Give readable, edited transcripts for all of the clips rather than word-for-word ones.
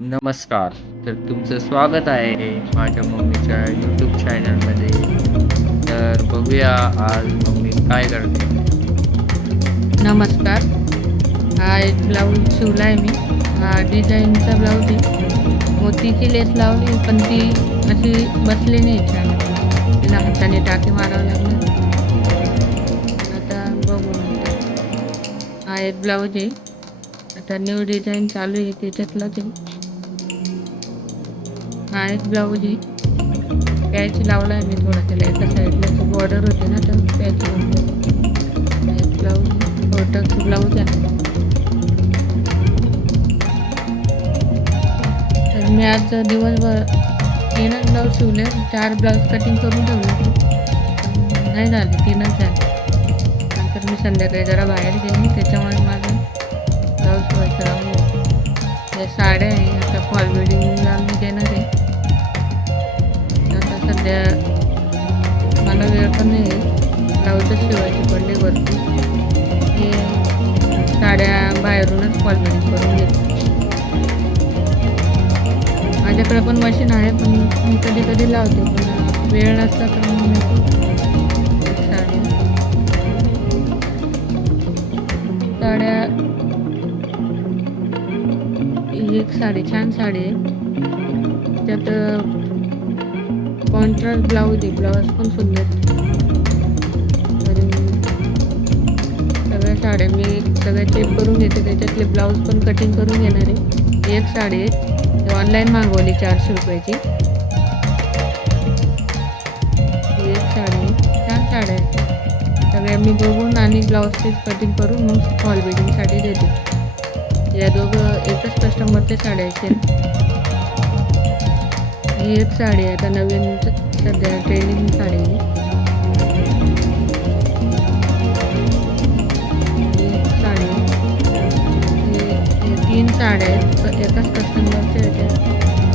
नमस्कार. तर तुमचं स्वागत आहे माझ्या मम्मीच्या यूट्यूब चॅनलमध्ये. तर बघूया आज मम्मी काय करते. नमस्कार. हा एक ब्लाऊज शिवलाय मी. हा डिझाईनचा ब्लाऊज आहे. मोतीची लेस लावली पण ती अशी बसली नाही छान. तिला हाताने टाके मारावे लागले. आता बघू नंतर. हा एक ब्लाऊज आहे. आता न्यू डिझाईन चालू आहे त्याच्यातलाच आहे. हा एक ब्लाऊज आहे. पॅच लावलाय मी थोडा त्याला एका साईडला बॉर्डर होते ना तर पॅच लावले. हा एक ब्लाऊज आहे. कोटकचं ब्लाऊज आहे. तर मी आज दिवसभर 3च ब्लाऊज शिवले. 4 ब्लाऊज कटिंग करून ठेवले होते. नाही झाले, 3च झाले. नंतर मी संध्याकाळी जरा बाहेर गेली त्याच्यामुळे माझं ब्लाऊज शिवायचं राहून या साड्या आहे. आता फॉल बिल्डिंगला मी देणार आहे. आता सध्या मला वेळ पण नाही आहे. ब्लाऊजच शिवायची पडले वरती. हे साड्या बाहेरूनच फॉल बिल्डिंग करून घेते. माझ्याकडे पण मशीन आहे पण मी कधी कधी लावते पण वेळ नसला तर मग साड्या साड्या ही एक साडी छान साडी आहे. त्यात कॉन्ट्रास्ट ब्लाऊज आहे. ब्लाऊज पण सुंदर. तरी सगळ्या साड्या मी सगळ्या चेक करून घेते. त्याच्यातले ब्लाऊज पण कटिंग करून घेणार आहे. एक साडी आहे ऑनलाईन मागवली 400 रुपयाची. ही एक साडी छान साड्या आहेत. सगळ्या मी बघून आणि ब्लाऊज पीस कटिंग करून मग फॉल बिल्डिंगसाठी देते. या दोघं एकच कस्टमरच्या साड्या आहेत. ही एक साडी आहे आता नवीन सध्या ट्रेंडिंग साडी आहे. ही एक साडी हे 3 साड्या आहेत एकाच कस्टमरच्या ह्याच्यात.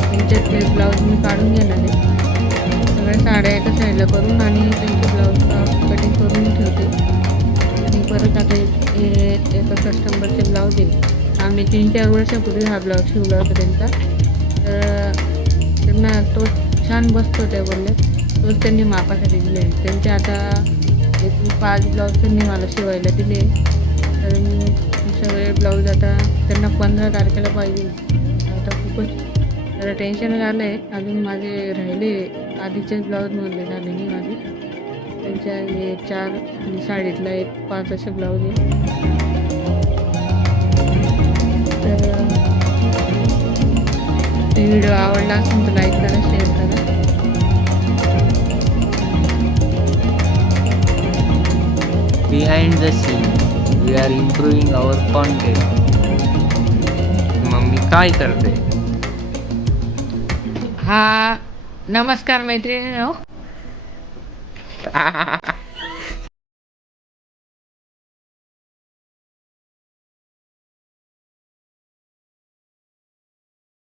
त्यांच्यातले ब्लाऊज मी काढून घेणार आहे. सगळ्या साड्या एका साईडला करून आणि त्यांचे ब्लाऊज कटिंग करून ठेवते. आणि परत आता एका कस्टमरचे ब्लाऊज आहे. आम्ही 3-4 वर्षापूर्वी हा ब्लाऊज शिवला होता त्यांचा. तर त्यांना तो छान बसतो त्या बोलले. तोच त्यांनी मापासाठी दिले. त्यांचे आता एक 5 ब्लाऊज त्यांनी मला शिवायला दिले. तर मी सगळे ब्लाऊज आता त्यांना 15 तारखेला पाहिजे. आता खूपच जरा टेन्शन झालं आहे. अजून माझे राहिले आधीचेच ब्लाऊजमधले झाले नाही माझे. त्यांच्या हे 4 आणि साडीतला एक 5 असे ब्लाऊज आहे. तर व्हिडिओ आवडला असेल तर लाईक करा, शेअर करा. Behind the scene we are improving our content. Mummy काय करते. हा नमस्कार मैत्रिणींनो.